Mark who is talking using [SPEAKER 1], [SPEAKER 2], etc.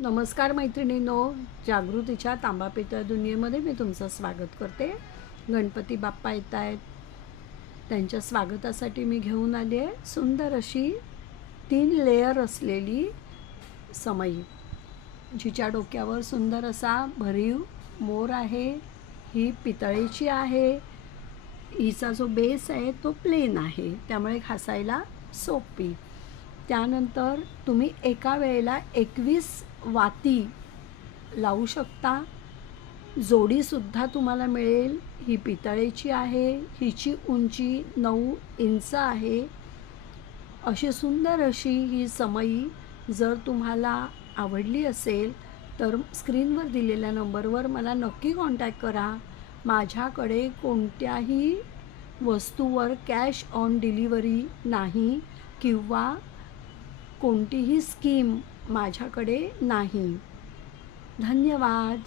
[SPEAKER 1] नमस्कार मैत्रिणींनो जागृतीच्या तांबा पितळ दुनियेमध्ये मी तुमचं स्वागत करते. गणपती बाप्पा येत आहेत. त्यांच्या स्वागतासाठी मी घेऊन आली आहे. सुंदर अशी तीन लेयर असलेली समई जिच्या डोक्यावर सुंदर असा भरीव मोर आहे. ही पितळेची आहे. हिचा जो बेस आहे तो प्लेन आहे. त्यामुळे घासायला सोपी. त्यानंतर तुम्ही एका वेळेला एकवीस वाती लावू शकता. जोडीसुद्धा तुम्हाला मिळेल. ही पितळेची आहे हिची उंची नऊ इंच आहे. अशी सुंदर अशी ही समई जर तुम्हाला आवडली असेल तर स्क्रीनवर दिलेल्या नंबरवर मला नक्की कॉन्टॅक्ट करा. माझ्याकडे कोणत्याही वस्तूवर कॅश ऑन डिलिव्हरी नाही किंवा कोणतीही स्कीम माझ्याकडे नाही. धन्यवाद.